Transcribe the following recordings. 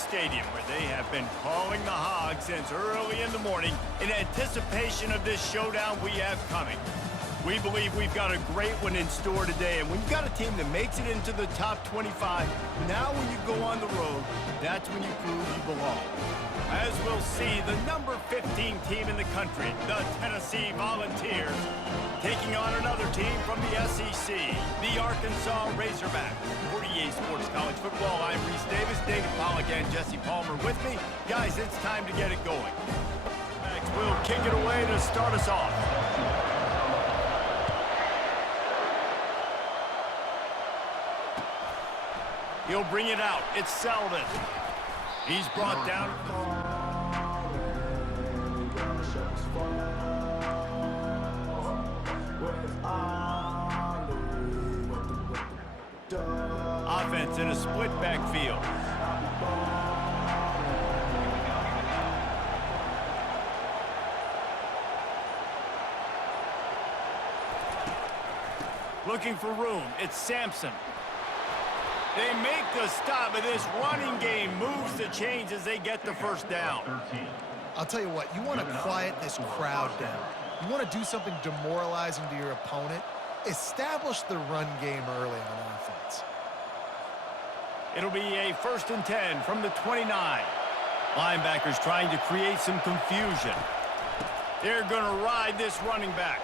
Stadium, where they have been calling the Hogs since early in the morning in anticipation of this showdown we have coming. We believe we've got a great one in store today, and when you've got a team that makes it into the top 25, now when you go on the road, that's when you prove you belong. As we'll see, the number 15 team in the country, the Tennessee Volunteers, taking on another team from the SEC, the Arkansas Razorbacks. For EA Sports College Football, I'm Reese Davis, David Pollack, and Jesse Palmer with me. Guys, it's time to get it going. Max will kick it away to start us off. He'll bring it out. It's Selden. He's brought down. Offense in a split backfield. Looking for room. It's Sampson. They make the stop, and this running game moves the chains as they get the first down. I'll tell you what, you want to quiet this crowd down. You want to do something demoralizing to your opponent. Establish the run game early on offense. It'll be a 1st and 10 from the 29. Linebackers trying to create some confusion. They're going to ride this running back.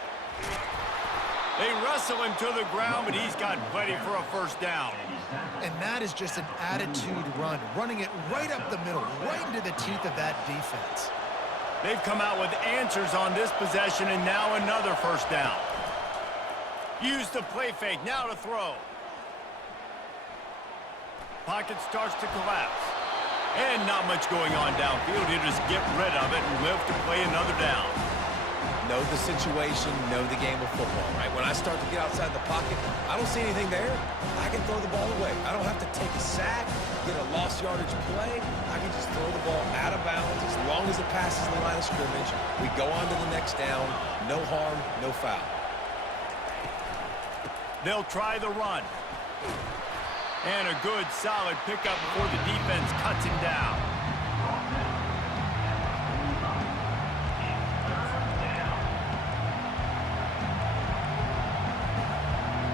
They wrestle him to the ground, but he's got plenty for a first down. And that is just an attitude run, running it right up the middle, right into the teeth of that defense. They've come out with answers on this possession, and now another first down. Use the play fake, now to throw. Pocket starts to collapse. And not much going on downfield. He'll just get rid of it and live to play another down. Know the situation, know the game of football, right? When I start to get outside the pocket, I don't see anything there. I can throw the ball away. I don't have to take a sack, get a lost yardage play. I can just throw the ball out of bounds. As long as it passes the line of scrimmage, we go on to the next down. No harm, no foul. They'll try the run. And a good, solid pickup before the defense cuts him down.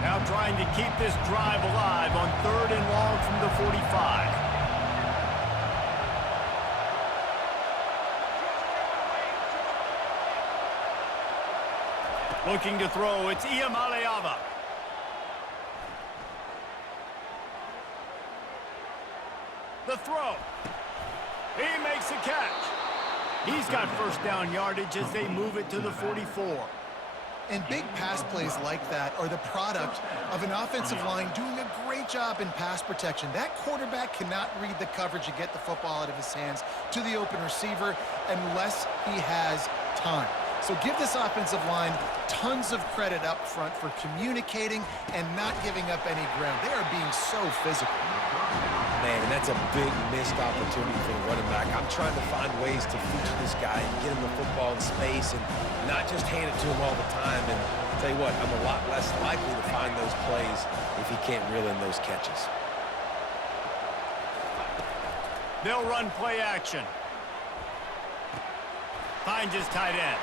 Now trying to keep this drive alive on 3rd and long from the 45. Looking to throw, it's Iamaleava. The throw. He makes the catch. He's got first down yardage as they move it to the 44. And big pass plays like that are the product of an offensive line doing a great job in pass protection. That quarterback cannot read the coverage and get the football out of his hands to the open receiver unless he has time. So give this offensive line tons of credit up front for communicating and not giving up any ground. They are being so physical. Man, and that's a big missed opportunity for the running back. I'm trying to find ways to feature this guy and get him the football in space and not just hand it to him all the time. And I'll tell you what, I'm a lot less likely to find those plays if he can't reel in those catches. They'll run play action. Finds his tight end.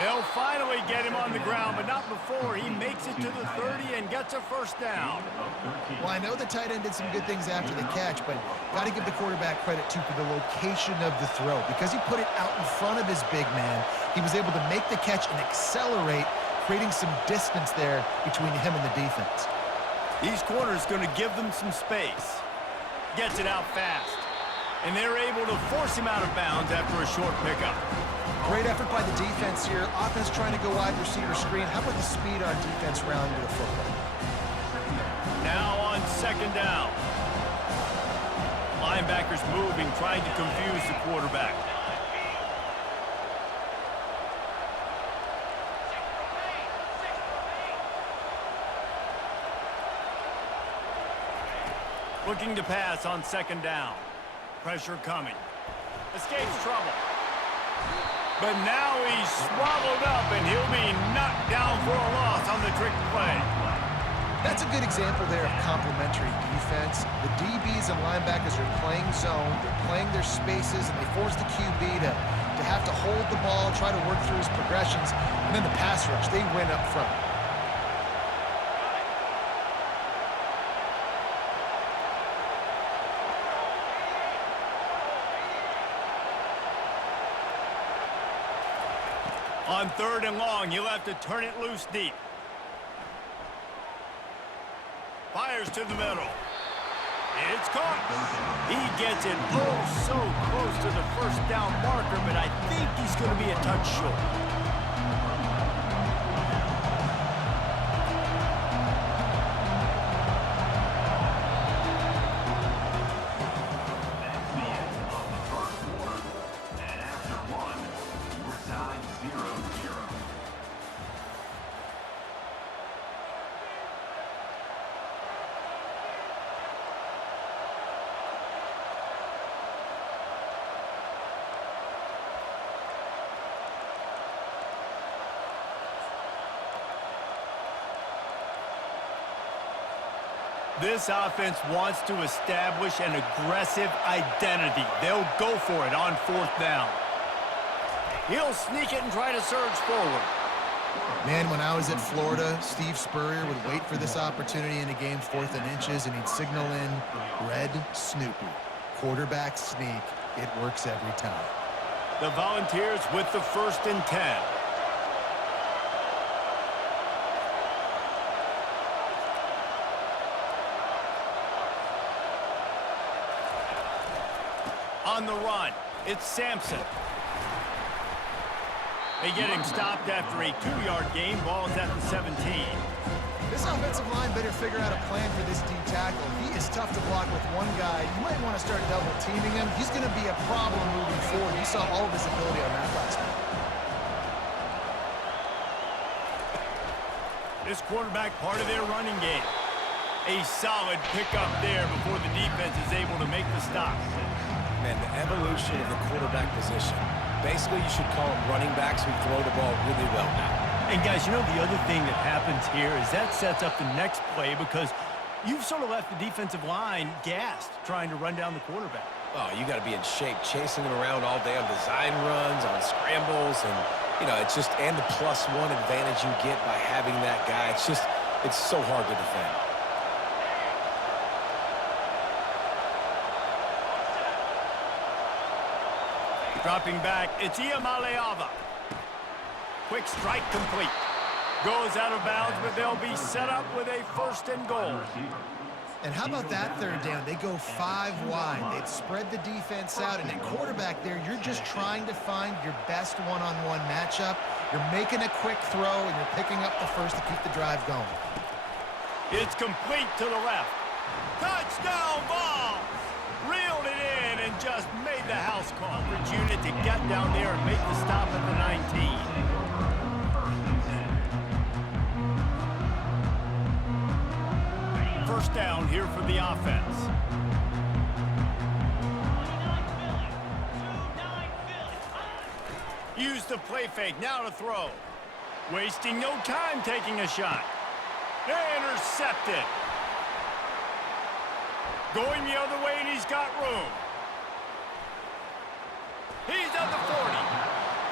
They'll finally get him on the ground, but not before he makes it to the 30 and gets a first down. Well, I know the tight end did some good things after the catch, but got to give the quarterback credit, too, for the location of the throw. Because he put it out in front of his big man, he was able to make the catch and accelerate, creating some distance there between him and the defense. These corners going to give them some space. Gets it out fast. And they're able to force him out of bounds after a short pickup. Great effort by the defense here. Offense trying to go wide receiver screen. How about the speed on defense rallying to the football? Now on 2nd down. Linebackers moving, trying to confuse the quarterback. Looking to pass on 2nd down. Pressure coming. Escapes trouble. But now he's swallowed up, and he'll be knocked down for a loss on the trick play. That's a good example there of complementary defense. The DBs and linebackers are playing zone, they're playing their spaces, and they force the QB to have to hold the ball, try to work through his progressions, and then the pass rush, they win up front. On 3rd and long, you'll have to turn it loose deep. Fires to the middle. It's caught. He gets it so close to the first down marker, but I think he's going to be a touch short. This offense wants to establish an aggressive identity. They'll go for it on 4th down. He'll sneak it and try to surge forward. Man, when I was at Florida, Steve Spurrier would wait for this opportunity in a game 4th and inches, and he'd signal in red Snoopy. Quarterback sneak. It works every time. The Volunteers with the 1st and 10. On the run, it's Sampson. They get him stopped after a 2-yard gain. Ball is at the 17. This offensive line better figure out a plan for this D tackle. He is tough to block with one guy. You might want to start double teaming him. He's going to be a problem moving forward. You saw all of his ability on that last one. This quarterback part of their running game. A solid pickup there before the defense is able to make the stop. Man, the evolution of the quarterback position. Basically, you should call them running backs who throw the ball really well now. And guys, you know the other thing that happens here is that sets up the next play because you've sort of left the defensive line gassed trying to run down the quarterback. Oh, you got to be in shape, chasing him around all day on design runs, on scrambles, and, you know, it's just, and the +1 advantage you get by having that guy. It's just, it's so hard to defend. Dropping back, it's Iamaleava. Quick strike complete. Goes out of bounds, but they'll be set up with a 1st and goal. And how about that 3rd down? They go 5 wide. They've spread the defense out, and at quarterback there, you're just trying to find your best one-on-one matchup. You're making a quick throw, and you're picking up the first to keep the drive going. It's complete to the left. Touchdown ball! Reeled it in and just made the house call. Bridge unit to get down there and make the stop at the 19. First down here for the offense. Use the play fake, now to throw. Wasting no time taking a shot. Intercepted. Going the other way, and he's got room. He's at the 40.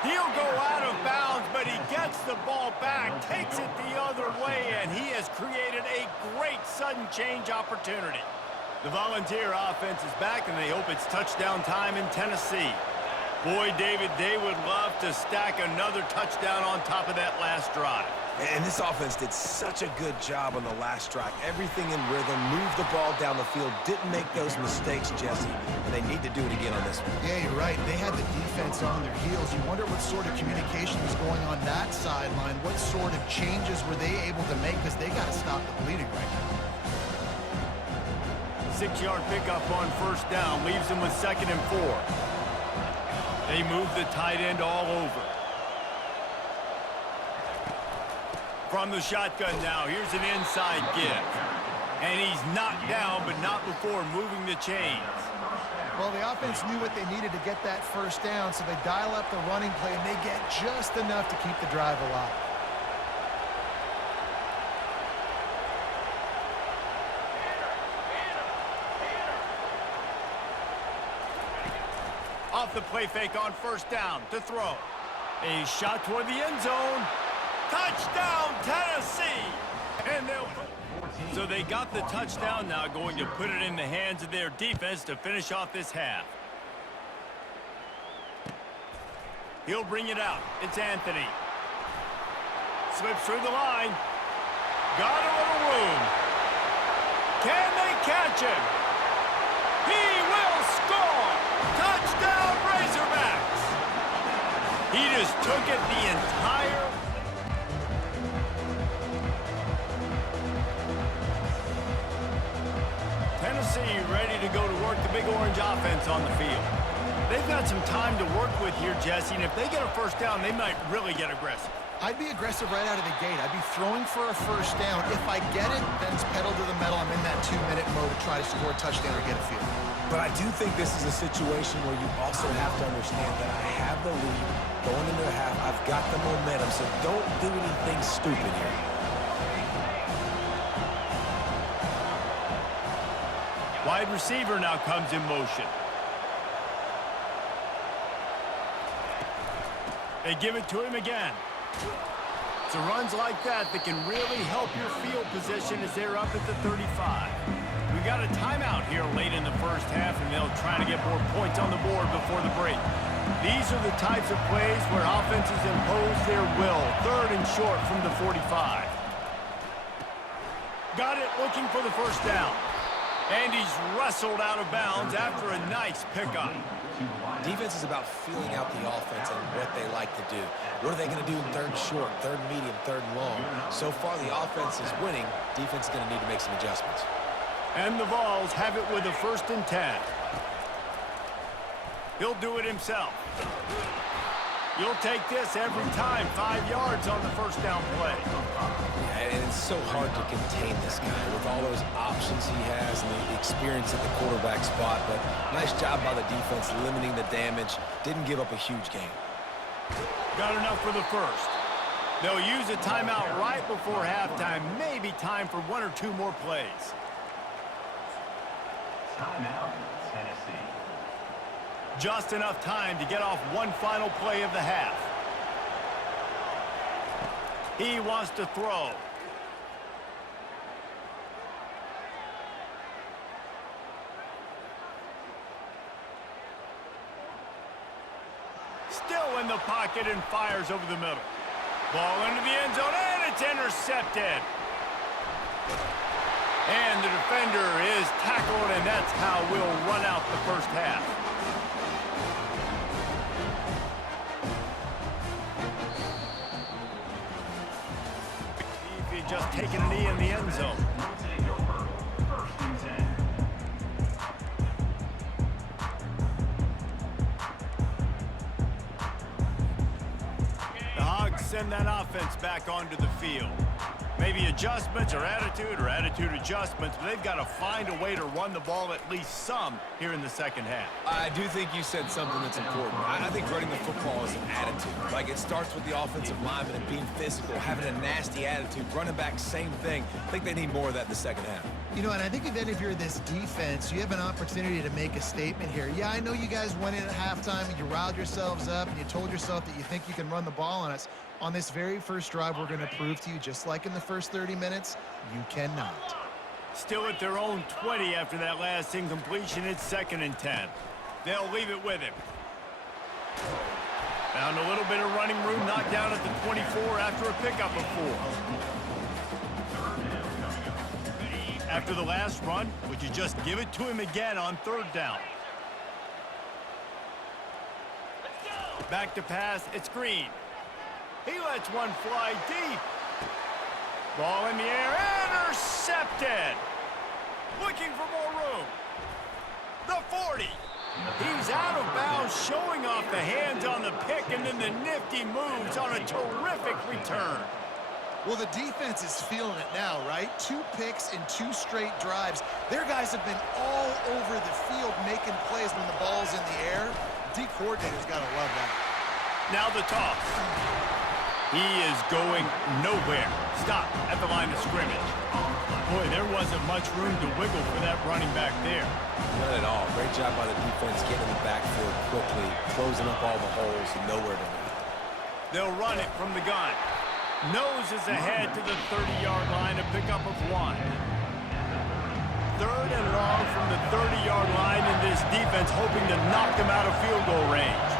He'll go out of bounds, but he gets the ball back, takes it the other way, and he has created a great sudden change opportunity. The Volunteer offense is back, and they hope it's touchdown time in Tennessee. Boy, David, they would love to stack another touchdown on top of that last drive. And this offense did such a good job on the last drive. Everything in rhythm, moved the ball down the field, didn't make those mistakes, Jesse, and they need to do it again on this one. Yeah, you're right. They had the defense on their heels. You wonder what sort of communication was going on that sideline. What sort of changes were they able to make because they got to stop the bleeding right now. 6-yard pickup on 1st down leaves them with 2nd and 4. They move the tight end all over. From the shotgun now, here's an inside give. And he's knocked down, but not before moving the chains. Well, the offense knew what they needed to get that 1st down, so they dial up the running play, and they get just enough to keep the drive alive. off the play fake on first down to throw. A shot toward the end zone. Touchdown, Tennessee! And so they got the touchdown, now going to put it in the hands of their defense to finish off this half. He'll bring it out. It's Anthony. Slips through the line. Got a little room. Can they catch him? He will score! Touchdown, Razorbacks! He just took it the entire... Tennessee ready to go to work the big orange offense on the field. They've got some time to work with here, Jesse, and if they get a first down, they might really get aggressive. I'd be aggressive right out of the gate. I'd be throwing for a first down. If I get it, then it's pedal to the metal. I'm in that 2-minute mode to try to score a touchdown or get a field. But I do think this is a situation where you also have to understand that I have the lead going into the half. I've got the momentum, so don't do anything stupid here. Wide receiver now comes in motion. They give it to him again. It's a runs like that that can really help your field position as they're up at the 35. We got a timeout here late in the first half, and they'll try to get more points on the board before the break. These are the types of plays where offenses impose their will. Third and short from the 45. Got it, looking for the first down. And he's wrestled out of bounds after a nice pickup. Defense is about feeling out the offense and what they like to do. What are they going to do in third and short, third and medium, third and long? So far, the offense is winning. Defense is going to need to make some adjustments. And the Vols have it with a 1st and 10. He'll do it himself. You'll take this every time. 5 yards on the first down play. Yeah, and it's so hard to contain this guy with all those options he has and the experience at the quarterback spot. But nice job by the defense limiting the damage. Didn't give up a huge game. Got enough for the first. They'll use a timeout right before halftime. Maybe time for 1 or 2 more plays. Timeout, Tennessee. Just enough time to get off one final play of the half. He wants to throw. Still in the pocket and fires over the middle. Ball into the end zone, and it's intercepted. And the defender is tackled, and that's how we'll run out the first half. If he just taken a knee in the end zone. The Hogs send that offense back onto the field. Maybe adjustments or attitude adjustments, but they've got to find a way to run the ball at least some here in the second half. I do think you said something that's important. I think running the football is an attitude. Like, it starts with the offensive lineman and being physical, having a nasty attitude. Running back, same thing. I think they need more of that in the second half. You know, and I think then if you're this defense, you have an opportunity to make a statement here. Yeah, I know you guys went in at halftime and you riled yourselves up and you told yourself that you think you can run the ball on us. On this very first drive, we're going to prove to you, just like in the first 30 minutes, you cannot. Still at their own 20 after that last incompletion. It's 2nd and 10. They'll leave it with him. Found a little bit of running room, knocked down at the 24 after a pickup of 4. After the last run, would you just give it to him again on 3rd down? Back to pass, it's Green. He lets one fly deep. Ball in the air, intercepted. Looking for more room. The 40. He's out of bounds, showing off the hands on the pick, and then the nifty moves on a terrific return. Well, the defense is feeling it now, right? 2 picks in 2 straight drives. Their guys have been all over the field making plays when the ball's in the air. D coordinator's got to love that. Now the toss. He is going nowhere. Stop at the line of scrimmage. Boy, there wasn't much room to wiggle for that running back there. None at all. Great job by the defense getting in the backfield quickly, closing up all the holes and nowhere to run. They'll run it from the gun. Nose is ahead to the 30-yard line, a pickup of 1. 3rd and long from the 30-yard line, and this defense hoping to knock them out of field goal range.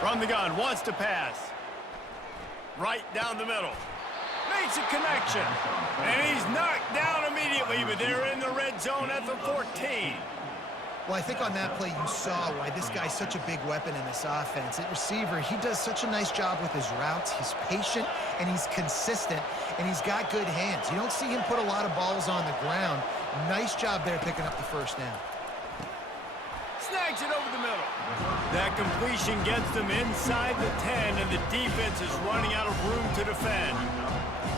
From the gun, wants to pass. Right down the middle. Makes a connection. And he's knocked down immediately, but they're in the red zone at the 14. Well, I think on that play you saw why this guy's such a big weapon in this offense. At receiver, he does such a nice job with his routes. He's patient, and he's consistent, and he's got good hands. You don't see him put a lot of balls on the ground. Nice job there picking up the first down. Snags it over the middle. That completion gets them inside the 10, and the defense is running out of room to defend.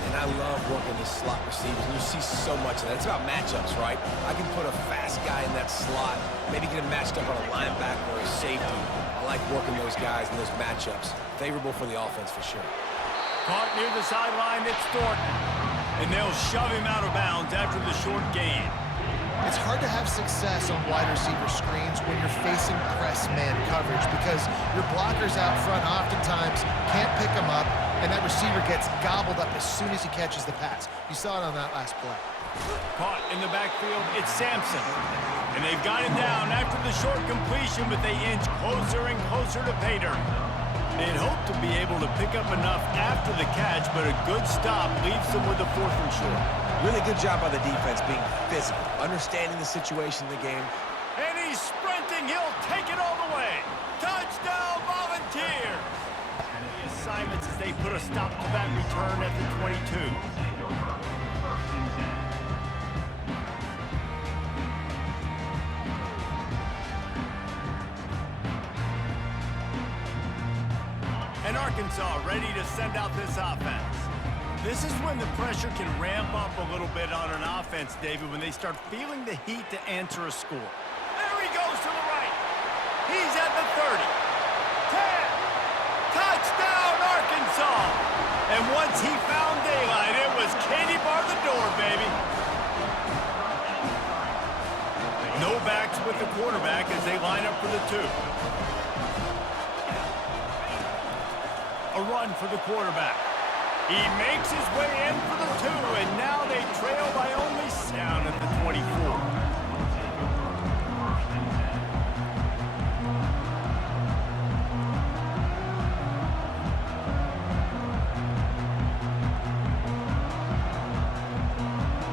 And I love working the slot receivers. And you see so much of that. It's about matchups, right? I can put a fast guy in that slot, maybe get him matched up on a linebacker or a safety. I like working those guys in those matchups. Favorable for the offense for sure. Caught near the sideline, it's Thornton. And they'll shove him out of bounds after the short gain. It's hard to have success on wide receiver screens when you're facing press man coverage because your blockers out front oftentimes can't pick them up, and that receiver gets gobbled up as soon as he catches the pass. You saw it on that last play. Caught in the backfield, it's Sampson. And they've got him down after the short completion, but they inch closer and closer to pay dirt. They'd hoped to be able to pick up enough after the catch, but a good stop leaves them with a 4th and short. Really good job by the defense being physical, understanding the situation in the game. And he's sprinting. He'll take it all the way. Touchdown, Volunteers. The assignments as they put a stop to that return at the 22. And Arkansas ready to send out this offense. This is when the pressure can ramp up a little bit on an offense, David, when they start feeling the heat to answer a score. There he goes to the right. He's at the 30. 10. Touchdown, Arkansas. And once he found daylight, it was Katie bar the door, baby. No backs with the quarterback as they line up for the 2. A run for the quarterback. He makes his way in for the 2, and now they trail by only down at the 24.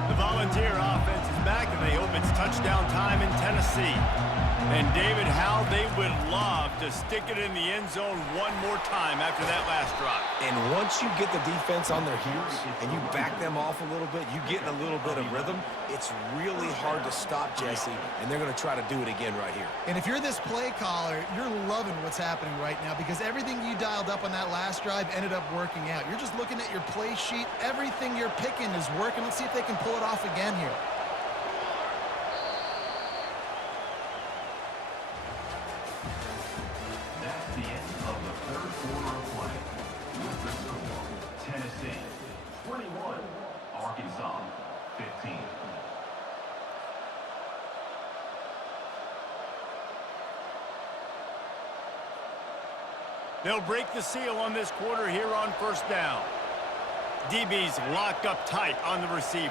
The Volunteer offense is back, and they hope it's touchdown time in Tennessee. And David, how they would love to stick it in the end zone one more time after that last drive. And once you get the defense on their heels and you back them off a little bit, you get in a little bit of rhythm, it's really hard to stop, Jesse, and they're going to try to do it again right here. And if you're this play caller, you're loving what's happening right now because everything you dialed up on that last drive ended up working out. You're just looking at your play sheet. Everything you're picking is working. Let's see if they can pull it off again here. That's the end of the 3rd quarter of play. With the score, Tennessee 21, Arkansas 15. They'll break the seal on this quarter here on 1st down. DB's locked up tight on the receivers.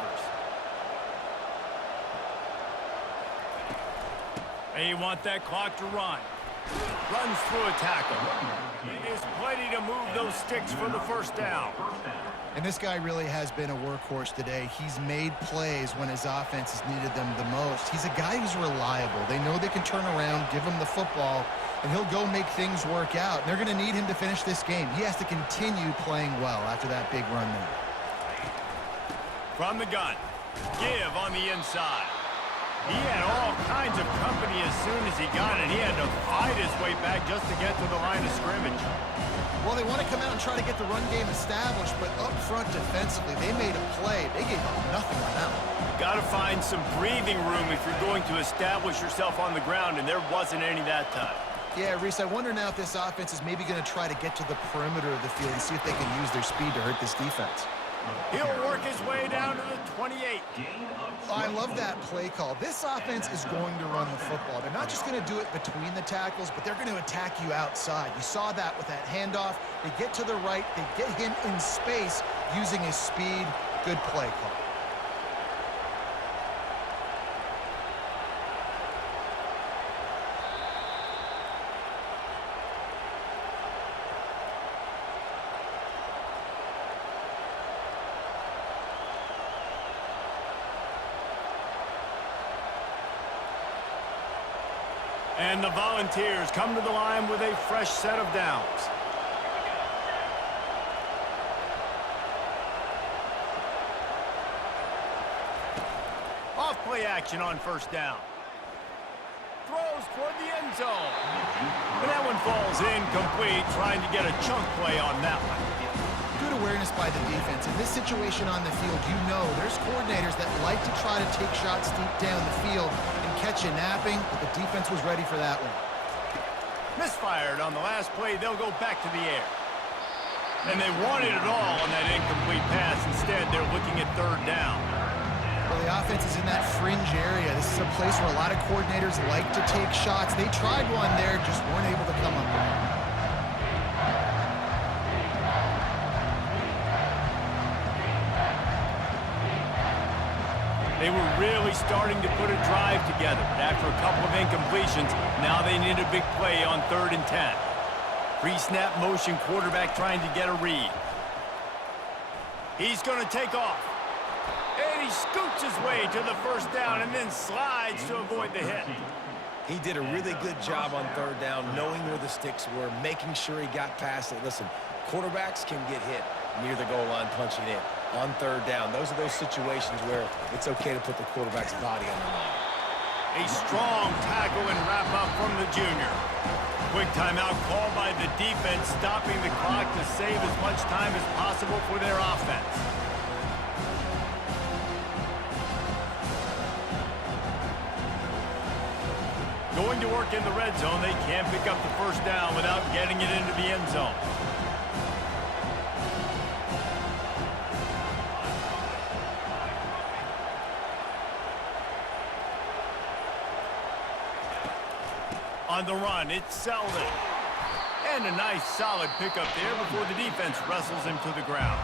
They want that clock to run. Runs through a tackle. There's plenty to move those sticks for the 1st down. And this guy really has been a workhorse today. He's made plays when his offense has needed them the most. He's a guy who's reliable. They know they can turn around, give him the football, and he'll go make things work out. And they're going to need him to finish this game. He has to continue playing well after that big run there. From the gun, give on the inside. He had all kinds of company as soon as he got it. He had to fight his way back just to get to the line of scrimmage. Well, they want to come out and try to get the run game established, but up front defensively, they made a play. They gave up nothing on that one. Got to find some breathing room if you're going to establish yourself on the ground, and there wasn't any that time. Yeah, Reese, I wonder now if this offense is maybe going to try to get to the perimeter of the field and see if they can use their speed to hurt this defense. He'll work his way down to the 28. I love that play call. This offense is going to run the football. They're not just going to do it between the tackles, but they're going to attack you outside. You saw that with that handoff. They get to the right. They get him in space using his speed. Good play call. And the Volunteers come to the line with a fresh set of downs. Off play action on first down. Throws toward the end zone. And that one falls incomplete, trying to get a chunk play on that one. Good awareness by the defense. In this situation on the field, you know there's coordinators that like to try to take shots deep down the field and catch you napping, but the defense was ready for that one. Misfired on the last play. They'll go back to the air. And they wanted it all on that incomplete pass. Instead, they're looking at third down. Well, the offense is in that fringe area. This is a place where a lot of coordinators like to take shots. They tried one there, just weren't able to come up with it. They were really starting to put a drive together. After a couple of incompletions, now they need a big play on 3rd and 10. Pre-snap motion, quarterback trying to get a read. He's going to take off. And he scoots his way to the first down and then slides to avoid the hit. He did a really good job on 3rd down, knowing where the sticks were, making sure he got past it. Listen, quarterbacks can get hit near the goal line punching in. On 3rd down, those are those situations where it's okay to put the quarterback's body on the line. A strong tackle and wrap up from the junior. Quick timeout called by the defense, stopping the clock to save as much time as possible for their offense. Going to work in the red zone, they can't pick up the first down without getting it into the end zone. On the run, it's Selden. And a nice solid pickup there before the defense wrestles him to the ground.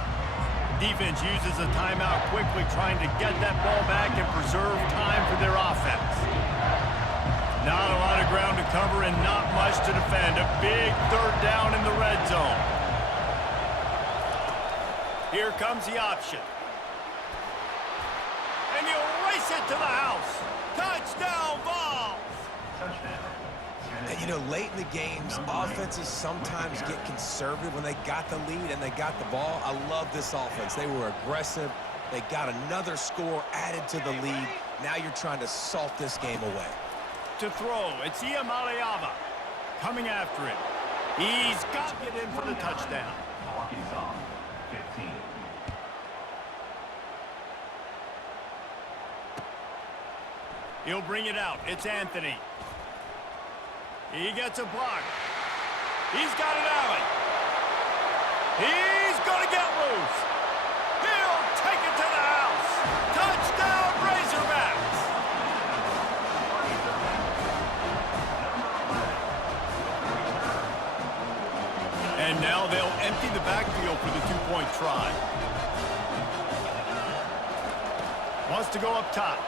Defense uses a timeout quickly, trying to get that ball back and preserve time for their offense. Not a lot of ground to cover and not much to defend. A big 3rd down in the red zone. Here comes the option. And he'll race it to the house. Touchdown, Vols! Touchdown. And, you know, late in the games, offenses sometimes get conservative when they got the lead and they got the ball. I love this offense. They were aggressive. They got another score added to the lead. Now you're trying to salt this game away. To throw, it's Iamaleava coming after it. He's got it in for the touchdown. Arkansas, 15. He'll bring it out. It's Anthony. He gets a block. He's got an alley. He's going to get loose. He'll take it to the house. Touchdown, Razorbacks. And now they'll empty the backfield for the two-point try. Wants to go up top.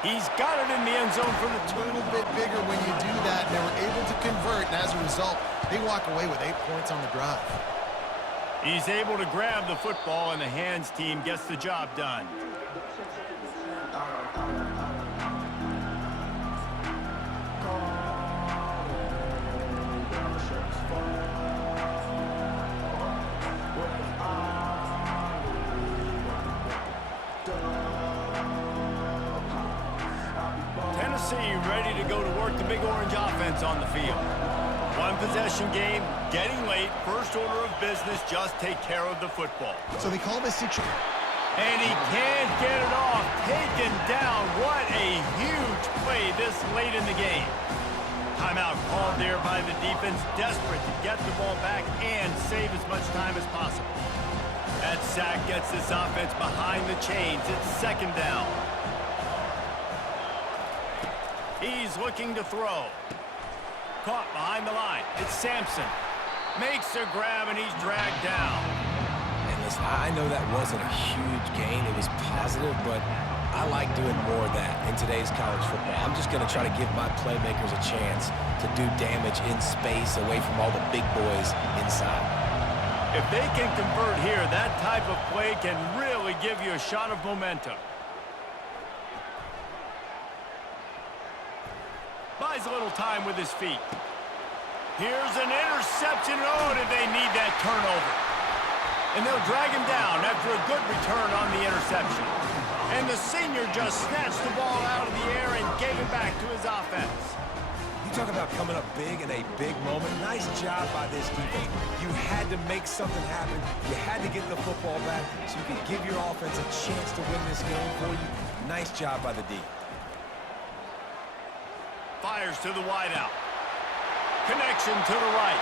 He's got it in the end zone for the A little bit bigger when you do that. They were able to convert, and as a result, they walk away with 8 points on the drive. He's able to grab the football, and the hands team gets the job done. Ready to go to work the Big Orange offense on the field. One possession game, getting late, first order of business, just take care of the football. So they call this situation. And he can't get it off, taken down. What a huge play this late in the game. Timeout called there by the defense, desperate to get the ball back and save as much time as possible. That's sack gets this offense behind the chains. It's second down. He's looking to throw. Caught behind the line. It's Sampson. Makes a grab, and he's dragged down. And listen, I know that wasn't a huge gain. It was positive, but I like doing more of that in today's college football. I'm just going to try to give my playmakers a chance to do damage in space away from all the big boys inside. If they can convert here, that type of play can really give you a shot of momentum. Buys a little time with his feet. Here's an interception. Oh, did they need that turnover? And they'll drag him down after a good return on the interception. And the senior just snatched the ball out of the air and gave it back to his offense. You talk about coming up big in a big moment. Nice job by this defense. You had to make something happen. You had to get the football back so you could give your offense a chance to win this game for you. Nice job by the D. Fires to the wideout. Connection to the right.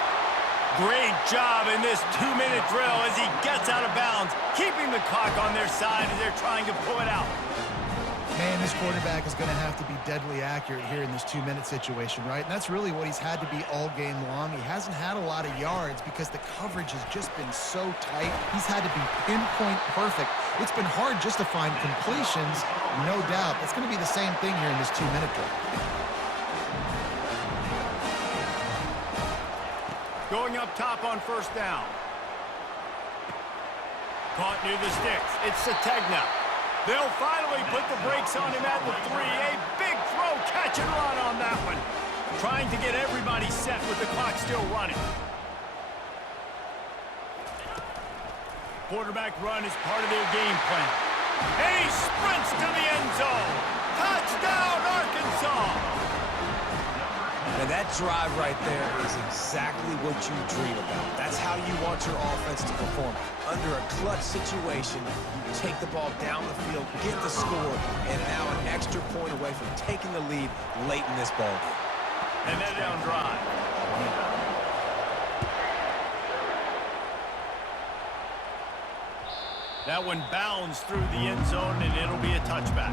Great job in this 2-minute drill as he gets out of bounds, keeping the clock on their side as they're trying to pull it out. Man, this quarterback is going to have to be deadly accurate here in this 2-minute situation, right? And that's really what he's had to be all game long. He hasn't had a lot of yards because the coverage has just been so tight. He's had to be pinpoint perfect. It's been hard just to find completions, no doubt. It's going to be the same thing here in this 2-minute drill. Going up top on first down. Caught near the sticks. It's Sategna. They'll finally put the brakes on him at the 3. A big throw, catch and run on that one. Trying to get everybody set with the clock still running. Quarterback run is part of their game plan. And he sprints to the end zone. Touchdown, Arkansas! And that drive right there is exactly what you dream about. That's how you want your offense to perform. Under a clutch situation, you take the ball down the field, get the score, and now an extra point away from taking the lead late in this ball game. And then down drive. That one bounds through the end zone, and it'll be a touchback.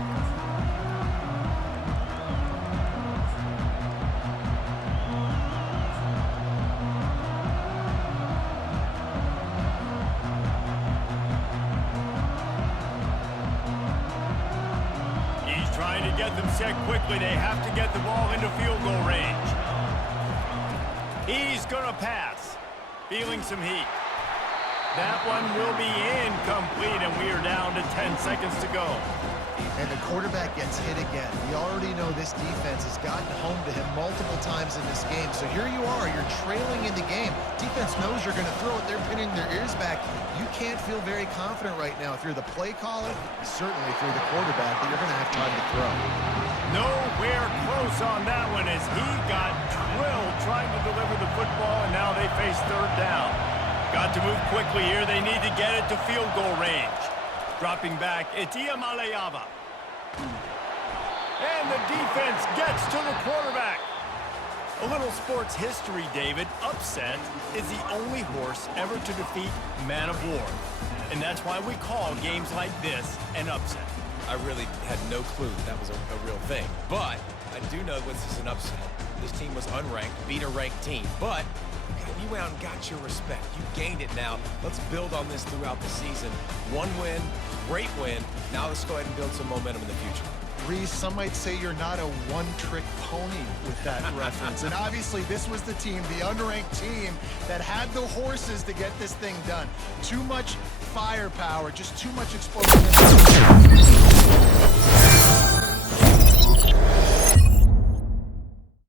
Trying to get them set quickly. They have to get the ball into field goal range. He's going to pass. Feeling some heat. That one will be incomplete, and we are down to 10 seconds to go. And the quarterback gets hit again. We already know this defense has gotten home to him multiple times in this game. So here you are, you're trailing in the game. Defense knows you're going to throw it. They're pinning their ears back. You can't feel very confident right now if you're the play caller, certainly if you're the quarterback, that you're going to have time to throw. Nowhere close on that one as he got drilled trying to deliver the football, and now they face third down. Got to move quickly here. They need to get it to field goal range. Dropping back, it's Iamaleava. And the defense gets to the quarterback. A little sports history, David. Upset is the only horse ever to defeat Man of War. And that's why we call games like this an upset. I really had no clue that was a real thing. But I do know this is an upset. This team was unranked, beat a ranked team. But you went out and got your respect. You gained it now. Let's build on this throughout the season. One win, great win. Now let's go ahead and build some momentum in the future. Reese, some might say you're not a one-trick pony with that reference. And obviously this was the team, the unranked team, that had the horses to get this thing done. Too much firepower, just too much explosiveness.